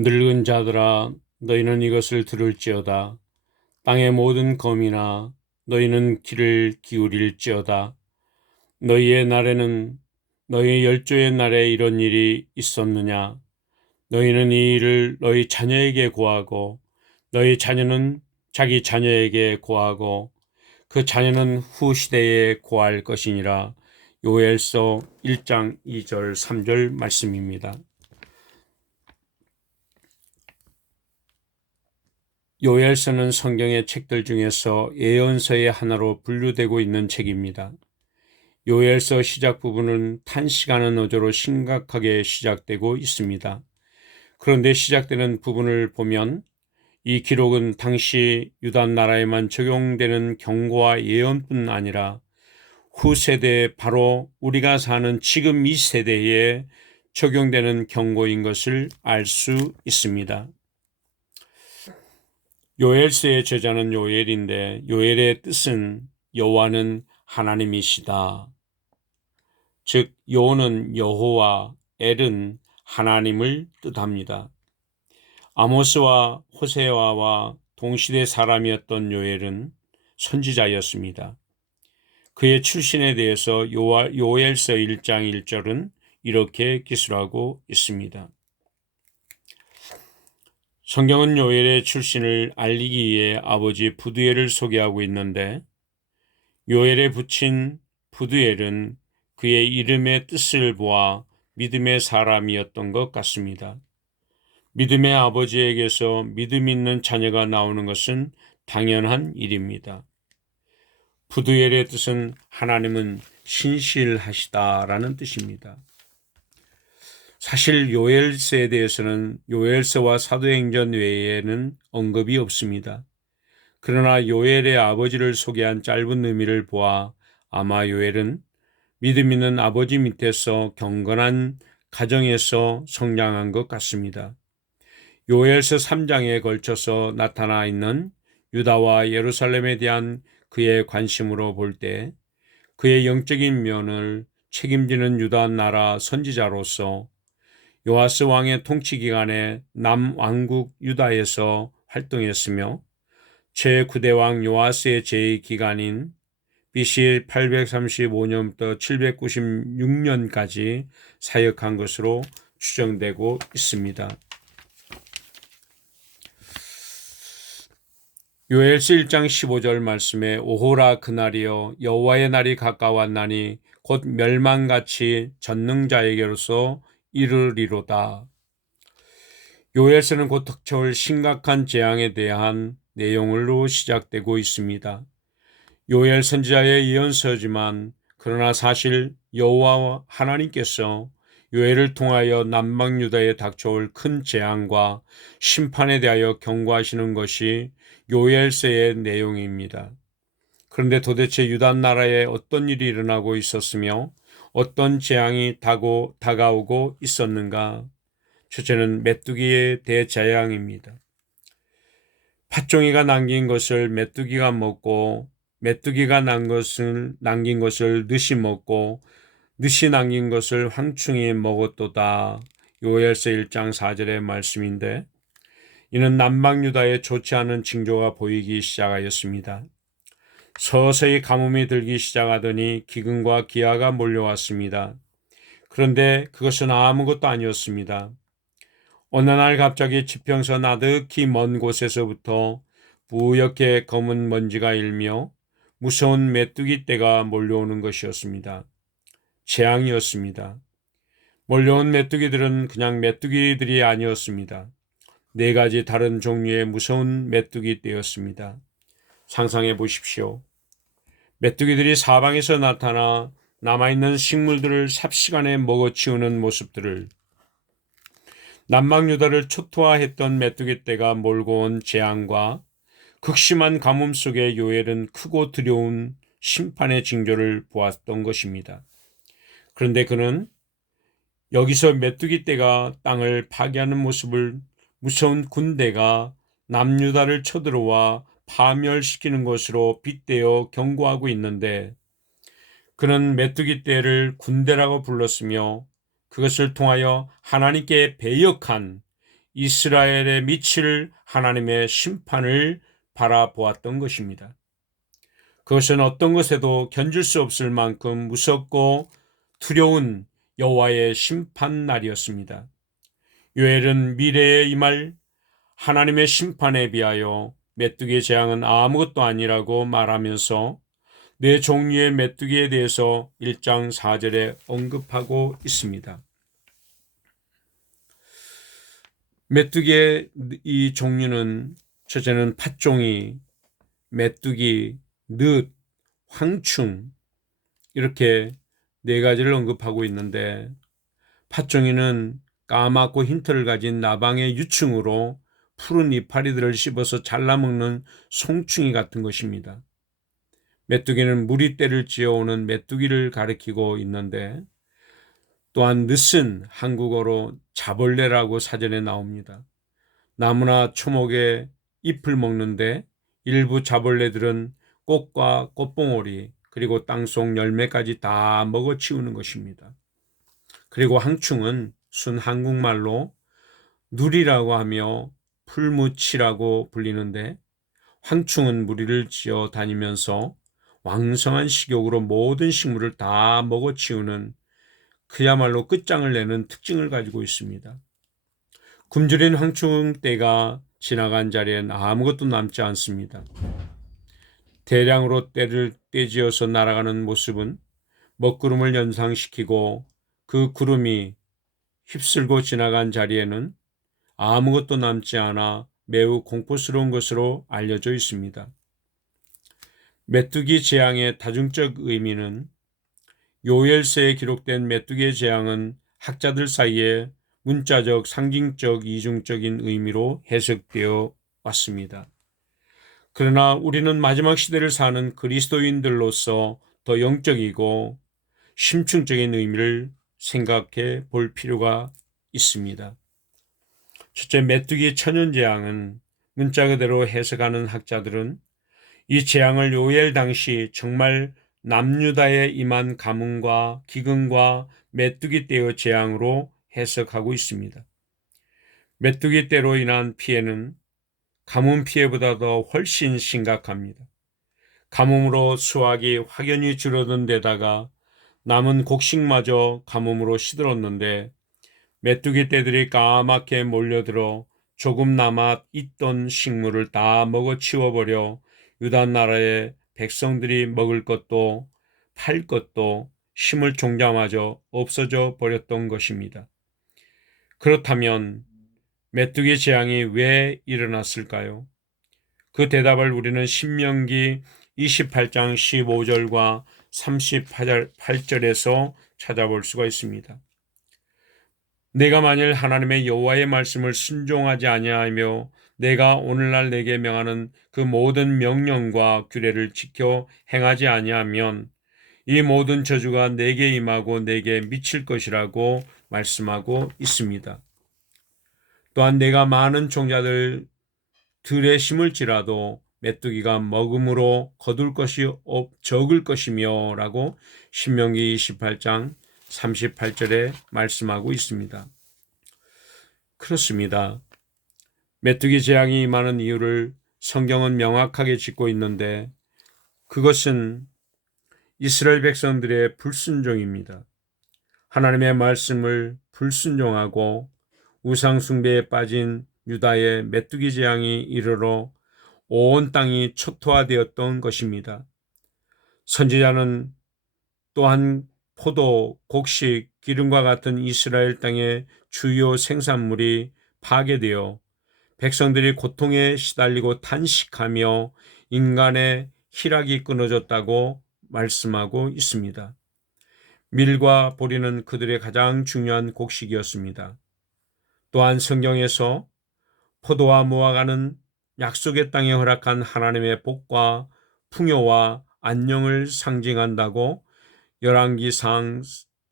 늙은 자들아 너희는 이것을 들을지어다. 땅의 모든 거민아 너희는 귀를 기울일지어다. 너희의 날에는 너희 열조의 날에 이런 일이 있었느냐? 너희는 이 일을 너희 자녀에게 고하고 너희 자녀는 자기 자녀에게 고하고 그 자녀는 후 시대에 고할 것이니라. 요엘서 1장 2절 3절 말씀입니다. 요엘서는 성경의 책들 중에서 예언서의 하나로 분류되고 있는 책입니다. 요엘서 시작 부분은 탄식하는 어조로 심각하게 시작되고 있습니다. 그런데 시작되는 부분을 보면 이 기록은 당시 유다 나라에만 적용되는 경고와 예언뿐 아니라 후세대, 바로 우리가 사는 지금 이 세대에 적용되는 경고인 것을 알 수 있습니다. 요엘서의 저자는 요엘인데 요엘의 뜻은 여호와는 하나님이시다. 즉 요는 여호와, 엘은 하나님을 뜻합니다. 아모스와 호세아와 동시대 사람이었던 요엘은 선지자였습니다. 그의 출신에 대해서 요엘서 1장 1절은 이렇게 기술하고 있습니다. 성경은 요엘의 출신을 알리기 위해 아버지 부두엘을 소개하고 있는데 요엘에 붙인 부두엘은 그의 이름의 뜻을 보아 믿음의 사람이었던 것 같습니다. 믿음의 아버지에게서 믿음 있는 자녀가 나오는 것은 당연한 일입니다. 부두엘의 뜻은 하나님은 신실하시다라는 뜻입니다. 사실 요엘서에 대해서는 요엘서와 사도행전 외에는 언급이 없습니다. 그러나 요엘의 아버지를 소개한 짧은 의미를 보아 아마 요엘은 믿음 있는 아버지 밑에서 경건한 가정에서 성장한 것 같습니다. 요엘서 3장에 걸쳐서 나타나 있는 유다와 예루살렘에 대한 그의 관심으로 볼 때 그의 영적인 면을 책임지는 유다 나라 선지자로서 요아스 왕의 통치 기간에 남왕국 유다에서 활동했으며 제9대 왕 요아스의 제2기간인 BC 835년부터 796년까지 사역한 것으로 추정되고 있습니다. 요엘서 1장 15절 말씀에 오호라 그날이여 여호와의 날이 가까웠나니 곧 멸망같이 전능자에게로서 이르리로다. 요엘서는 곧 닥쳐올 심각한 재앙에 대한 내용으로 시작되고 있습니다. 요엘 선지자의 예언서지만 그러나 사실 여호와 하나님께서 요엘을 통하여 남방 유다에 닥쳐올 큰 재앙과 심판에 대하여 경고하시는 것이 요엘서의 내용입니다. 그런데 도대체 유다 나라에 어떤 일이 일어나고 있었으며 어떤 재앙이 다가오고 있었는가? 첫째는 메뚜기의 대재앙입니다. 팥종이가 남긴 것을 메뚜기가 먹고 메뚜기가 남긴 것을 늑이 먹고 늑이 남긴 것을 황충이 먹었도다. 요엘서 1장 4절의 말씀인데 이는 남방 유다에 좋지 않은 징조가 보이기 시작하였습니다. 서서히 가뭄이 들기 시작하더니 기근과 기아가 몰려왔습니다. 그런데 그것은 아무것도 아니었습니다. 어느 날 갑자기 지평선 아득히 먼 곳에서부터 뿌옇게 검은 먼지가 일며 무서운 메뚜기 떼가 몰려오는 것이었습니다. 재앙이었습니다. 몰려온 메뚜기들은 그냥 메뚜기들이 아니었습니다. 4가지 다른 종류의 무서운 메뚜기 떼였습니다. 상상해 보십시오. 메뚜기들이 사방에서 나타나 남아있는 식물들을 삽시간에 먹어치우는 모습들을, 남방 유다를 초토화했던 메뚜기 떼가 몰고 온 재앙과 극심한 가뭄 속에 요엘은 크고 두려운 심판의 징조를 보았던 것입니다. 그런데 그는 여기서 메뚜기 떼가 땅을 파괴하는 모습을 무서운 군대가 남유다를 쳐들어와 파멸시키는 것으로 빗대어 경고하고 있는데 그는 메뚜기 떼를 군대라고 불렀으며 그것을 통하여 하나님께 배역한 이스라엘에 미칠 하나님의 심판을 바라보았던 것입니다. 그것은 어떤 것에도 견딜 수 없을 만큼 무섭고 두려운 여호와의 심판 날이었습니다. 요엘은 미래에 임할 하나님의 심판에 비하여 메뚜기의 재앙은 아무것도 아니라고 말하면서 네 종류의 메뚜기에 대해서 1장 4절에 언급하고 있습니다. 메뚜기의 이 종류는 첫째는 팥종이, 메뚜기, 늑, 황충 이렇게 네 가지를 언급하고 있는데, 팥종이는 까맣고 흰 털을 가진 나방의 유충으로 푸른 이파리들을 씹어서 잘라먹는 송충이 같은 것입니다. 메뚜기는 물이 때를 지어오는 메뚜기를 가리키고 있는데, 또한 늑은 한국어로 자벌레라고 사전에 나옵니다. 나무나 초목의 잎을 먹는데 일부 자벌레들은 꽃과 꽃봉오리 그리고 땅속 열매까지 다 먹어치우는 것입니다. 그리고 항충은 순 한국말로 누리라고 하며 풀무치라고 불리는데, 황충은 무리를 지어 다니면서 왕성한 식욕으로 모든 식물을 다 먹어치우는 그야말로 끝장을 내는 특징을 가지고 있습니다. 굶주린 황충 떼가 지나간 자리엔 아무것도 남지 않습니다. 대량으로 떼를 떼지어서 날아가는 모습은 먹구름을 연상시키고, 그 구름이 휩쓸고 지나간 자리에는 아무것도 남지 않아 매우 공포스러운 것으로 알려져 있습니다. 메뚜기 재앙의 다중적 의미는, 요엘서에 기록된 메뚜기의 재앙은 학자들 사이에 문자적, 상징적, 이중적인 의미로 해석되어 왔습니다. 그러나 우리는 마지막 시대를 사는 그리스도인들로서 더 영적이고 심층적인 의미를 생각해 볼 필요가 있습니다. 첫째, 메뚜기 천연재앙은 문자 그대로 해석하는 학자들은 이 재앙을 요엘 당시 정말 남유다에 임한 가뭄과 기근과 메뚜기 떼의 재앙으로 해석하고 있습니다. 메뚜기 떼로 인한 피해는 가뭄 피해보다 더 훨씬 심각합니다. 가뭄으로 수확이 확연히 줄어든 데다가 남은 곡식마저 가뭄으로 시들었는데, 메뚜기 떼들이 까맣게 몰려들어 조금 남아 있던 식물을 다 먹어치워버려 유다 나라의 백성들이 먹을 것도 팔 것도 심을 종자마저 없어져 버렸던 것입니다. 그렇다면 메뚜기 재앙이 왜 일어났을까요? 그 대답을 우리는 신명기 28장 15절과 38절에서 찾아볼 수가 있습니다. 내가 만일 하나님의 여호와의 말씀을 순종하지 아니하며 내가 오늘날 내게 명하는 그 모든 명령과 규례를 지켜 행하지 아니하면 이 모든 저주가 내게 임하고 내게 미칠 것이라고 말씀하고 있습니다. 또한 내가 많은 종자들 들에 심을지라도 메뚜기가 먹음으로 거둘 것이 적을 것이며 라고 신명기 28장 38절에 말씀하고 있습니다. 그렇습니다. 메뚜기 재앙이 임하는 이유를 성경은 명확하게 짚고 있는데, 그것은 이스라엘 백성들의 불순종입니다. 하나님의 말씀을 불순종하고 우상 숭배에 빠진 유다의 메뚜기 재앙이 이르러 온 땅이 초토화되었던 것입니다. 선지자는 또한 포도, 곡식, 기름과 같은 이스라엘 땅의 주요 생산물이 파괴되어 백성들이 고통에 시달리고 탄식하며 인간의 희락이 끊어졌다고 말씀하고 있습니다. 밀과 보리는 그들의 가장 중요한 곡식이었습니다. 또한 성경에서 포도와 무화과는 약속의 땅에 허락한 하나님의 복과 풍요와 안녕을 상징한다고 열왕기상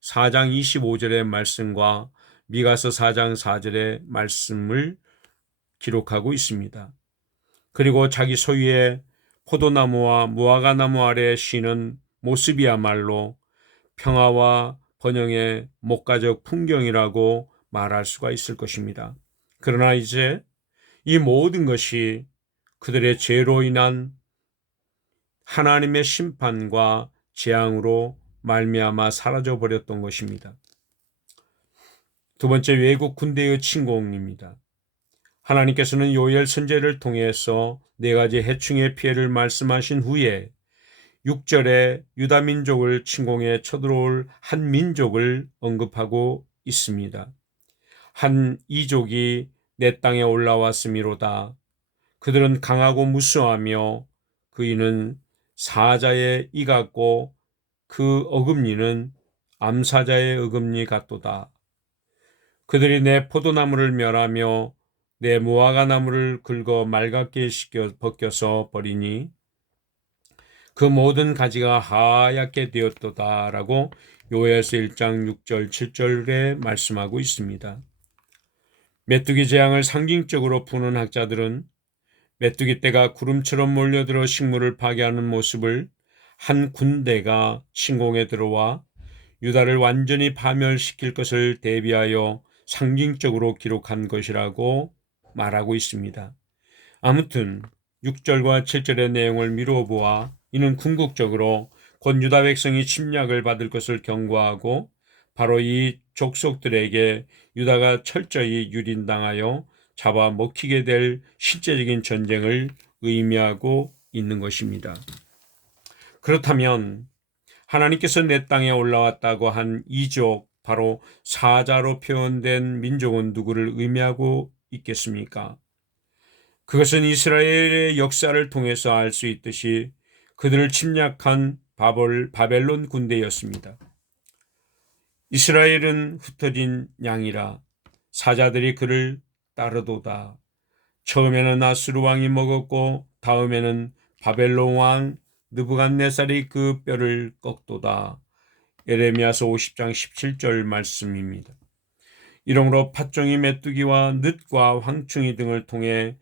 4장 25절의 말씀과 미가서 4장 4절의 말씀을 기록하고 있습니다. 그리고 자기 소유의 포도나무와 무화과나무 아래 쉬는 모습이야말로 평화와 번영의 목가적 풍경이라고 말할 수가 있을 것입니다. 그러나 이제 이 모든 것이 그들의 죄로 인한 하나님의 심판과 재앙으로 말미암아 사라져 버렸던 것입니다. 두 번째, 외국 군대의 침공입니다. 하나님께서는 요엘 선지자를 통해서 네 가지 해충의 피해를 말씀하신 후에 6절에 유다 민족을 침공해 쳐들어올 한 민족을 언급하고 있습니다. 한 이족이 내 땅에 올라왔음이로다. 그들은 강하고 무수하며 그 이는 사자의 이 같고 그 어금니는 암사자의 어금니 같도다. 그들이 내 포도나무를 멸하며 내 무화과나무를 긁어 말갛게 벗겨서 버리니 그 모든 가지가 하얗게 되었도다 라고 요엘서 1장 6절 7절에 말씀하고 있습니다. 메뚜기 재앙을 상징적으로 푸는 학자들은 메뚜기 떼가 구름처럼 몰려들어 식물을 파괴하는 모습을 한 군대가 침공에 들어와 유다를 완전히 파멸시킬 것을 대비하여 상징적으로 기록한 것이라고 말하고 있습니다. 아무튼 6절과 7절의 내용을 미루어 보아 이는 궁극적으로 곧 유다 백성이 침략을 받을 것을 경고하고 바로 이 족속들에게 유다가 철저히 유린당하여 잡아먹히게 될 실제적인 전쟁을 의미하고 있는 것입니다. 그렇다면 하나님께서 내 땅에 올라왔다고 한 이족, 바로 사자로 표현된 민족은 누구를 의미하고 있겠습니까? 그것은 이스라엘의 역사를 통해서 알 수 있듯이 그들을 침략한 바벨론 군대였습니다. 이스라엘은 흩어진 양이라 사자들이 그를 따르도다. 처음에는 아수르 왕이 먹었고 다음에는 바벨론 왕 느부갓네살이 그 뼈를 꺾도다. 예레미야서 50장 17절 말씀입니다. 이러므로 팥종이 메뚜기와 늑과 황충이 등을 통해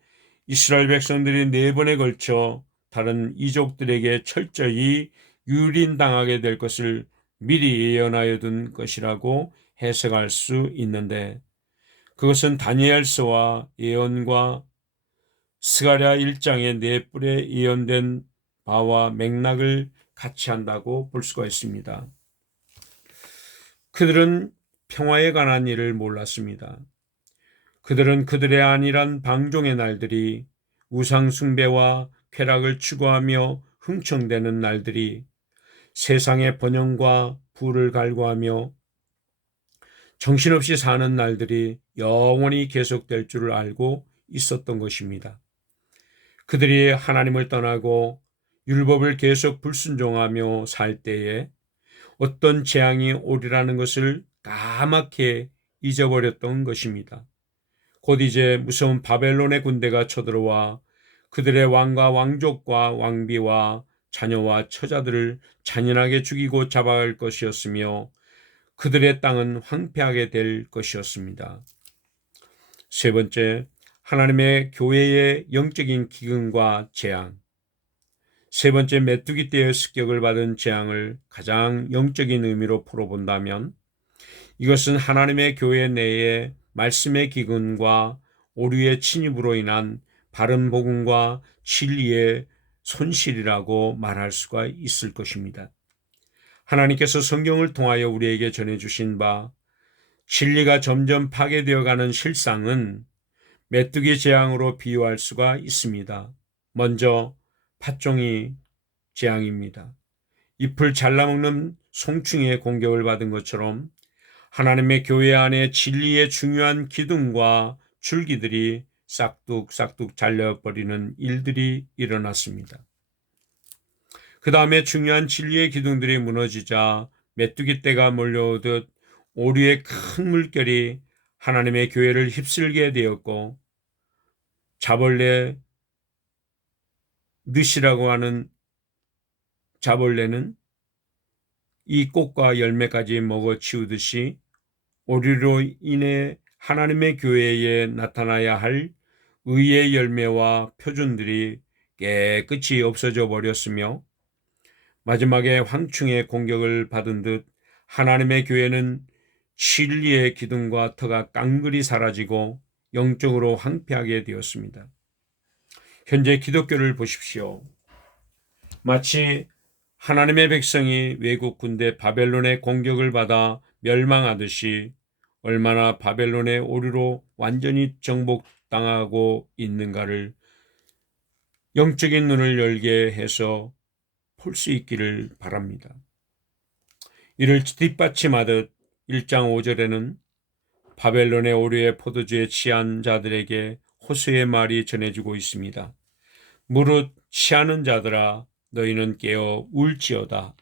이스라엘 백성들이 4번에 걸쳐 다른 이족들에게 철저히 유린당하게 될 것을 미리 예언하여 둔 것이라고 해석할 수 있는데, 그것은 다니엘서와 예언과 스가랴 1장의 4뿔에 예언된 바와 맥락을 같이 한다고 볼 수가 있습니다. 그들은 평화에 관한 일을 몰랐습니다. 그들은 그들의 안일한 방종의 날들이, 우상 숭배와 쾌락을 추구하며 흥청대는 날들이, 세상의 번영과 부를 갈구하며 정신없이 사는 날들이 영원히 계속될 줄을 알고 있었던 것입니다. 그들이 하나님을 떠나고 율법을 계속 불순종하며 살 때에 어떤 재앙이 오리라는 것을 까맣게 잊어버렸던 것입니다. 곧 이제 무서운 바벨론의 군대가 쳐들어와 그들의 왕과 왕족과 왕비와 자녀와 처자들을 잔인하게 죽이고 잡아갈 것이었으며 그들의 땅은 황폐하게 될 것이었습니다. 세 번째, 하나님의 교회의 영적인 기근과 재앙. 세 번째, 메뚜기 떼의 습격을 받은 재앙을 가장 영적인 의미로 풀어본다면 이것은 하나님의 교회 내에 말씀의 기근과 오류의 침입으로 인한 바른 복음과 진리의 손실이라고 말할 수가 있을 것입니다. 하나님께서 성경을 통하여 우리에게 전해주신 바 진리가 점점 파괴되어가는 실상은 메뚜기 재앙으로 비유할 수가 있습니다. 먼저 팥종이 재앙입니다. 잎을 잘라먹는 송충이의 공격을 받은 것처럼 하나님의 교회 안에 진리의 중요한 기둥과 줄기들이 싹둑싹둑 잘려버리는 일들이 일어났습니다. 그 다음에 중요한 진리의 기둥들이 무너지자 메뚜기 떼가 몰려오듯 오류의 큰 물결이 하나님의 교회를 휩쓸게 되었고, 자벌레 늑이라고 하는 자벌레는 이 꽃과 열매까지 먹어치우듯이 오류로 인해 하나님의 교회에 나타나야 할 의의 열매와 표준들이 깨끗이 없어져 버렸으며, 마지막에 황충의 공격을 받은 듯 하나님의 교회는 진리의 기둥과 터가 깡그리 사라지고 영적으로 황폐하게 되었습니다. 현재 기독교를 보십시오. 마치 하나님의 백성이 외국 군대 바벨론의 공격을 받아 멸망하듯이 얼마나 바벨론의 오류로 완전히 정복당하고 있는가를 영적인 눈을 열게 해서 볼 수 있기를 바랍니다. 이를 뒷받침하듯 1장 5절에는 바벨론의 오류의 포도주에 취한 자들에게 호세의 말이 전해지고 있습니다. 무릇 취하는 자들아 너희는 깨어 울지어다.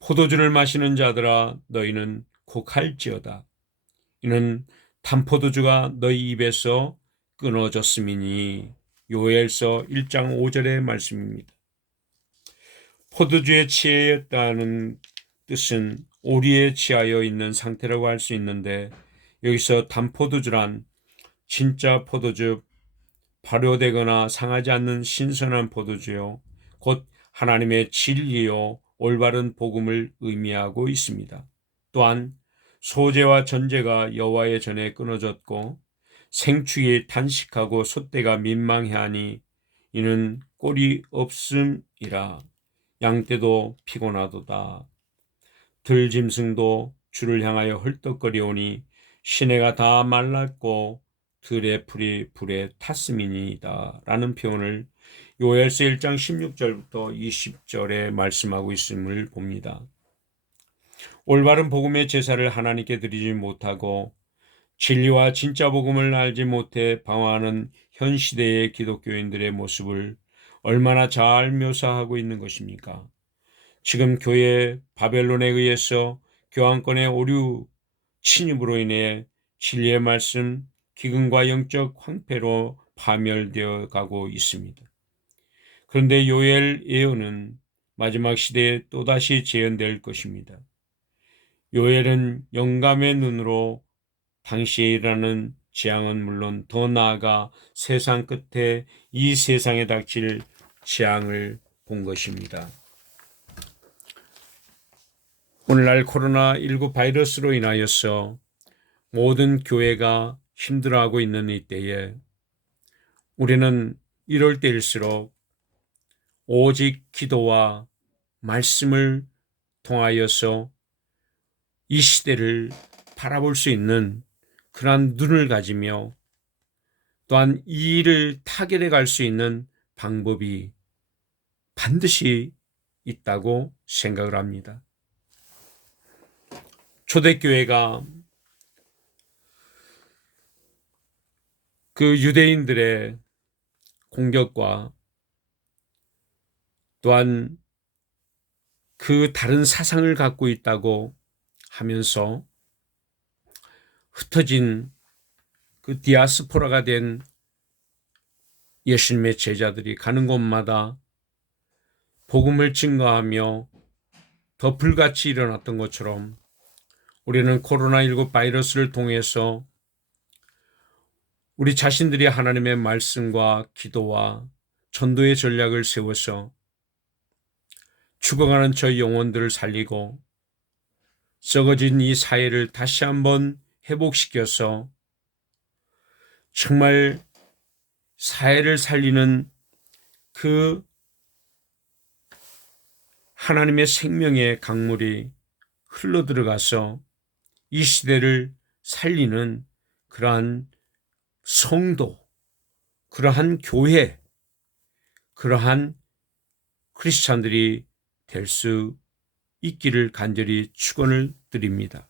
포도주를 마시는 자들아 너희는 곡할지어다. 이는 단포도주가 너희 입에서 끊어졌음이니. 요엘서 1장 5절의 말씀입니다. 포도주에 취했다는 뜻은 오리에 취하여 있는 상태라고 할 수 있는데, 여기서 단포도주란 진짜 포도주, 발효되거나 상하지 않는 신선한 포도주요 곧 하나님의 진리요 올바른 복음을 의미하고 있습니다. 또한 소재와 전제가 여호와의 전에 끊어졌고 생축이 단식하고 솥대가 민망해하니 이는 꼴이 없음이라. 양떼도 피곤하도다. 들짐승도 주를 향하여 헐떡거리오니 시내가 다 말랐고 들의 풀이 불에 탔음이니이다. 라는 표현을 요엘서 1장 16절부터 20절에 말씀하고 있음을 봅니다. 올바른 복음의 제사를 하나님께 드리지 못하고 진리와 진짜 복음을 알지 못해 방황하는 현 시대의 기독교인들의 모습을 얼마나 잘 묘사하고 있는 것입니까? 지금 교회 바벨론에 의해서 교환권의 오류 침입으로 인해 진리의 말씀, 기근과 영적 황폐로 파멸되어 가고 있습니다. 그런데 요엘 예언은 마지막 시대에 또다시 재현될 것입니다. 요엘은 영감의 눈으로 당시에 일어나는 재앙은 물론 더 나아가 세상 끝에 이 세상에 닥칠 재앙을 본 것입니다. 오늘날 코로나19 바이러스로 인하여서 모든 교회가 힘들어하고 있는 이때에 우리는 이럴 때일수록 오직 기도와 말씀을 통하여서 이 시대를 바라볼 수 있는 그러한 눈을 가지며 또한 이 일을 타결해 갈 수 있는 방법이 반드시 있다고 생각을 합니다. 초대교회가 그 유대인들의 공격과 또한 그 다른 사상을 갖고 있다고 하면서 흩어진 그 디아스포라가 된 예수님의 제자들이 가는 곳마다 복음을 증거하며 더 불같이 일어났던 것처럼 우리는 코로나19 바이러스를 통해서 우리 자신들이 하나님의 말씀과 기도와 전도의 전략을 세워서 죽어가는 저 영혼들을 살리고 썩어진 이 사회를 다시 한번 회복시켜서 정말 사회를 살리는 그 하나님의 생명의 강물이 흘러들어가서 이 시대를 살리는 그러한 성도, 그러한 교회, 그러한 크리스찬들이 될 수 있기를 간절히 축원을 드립니다.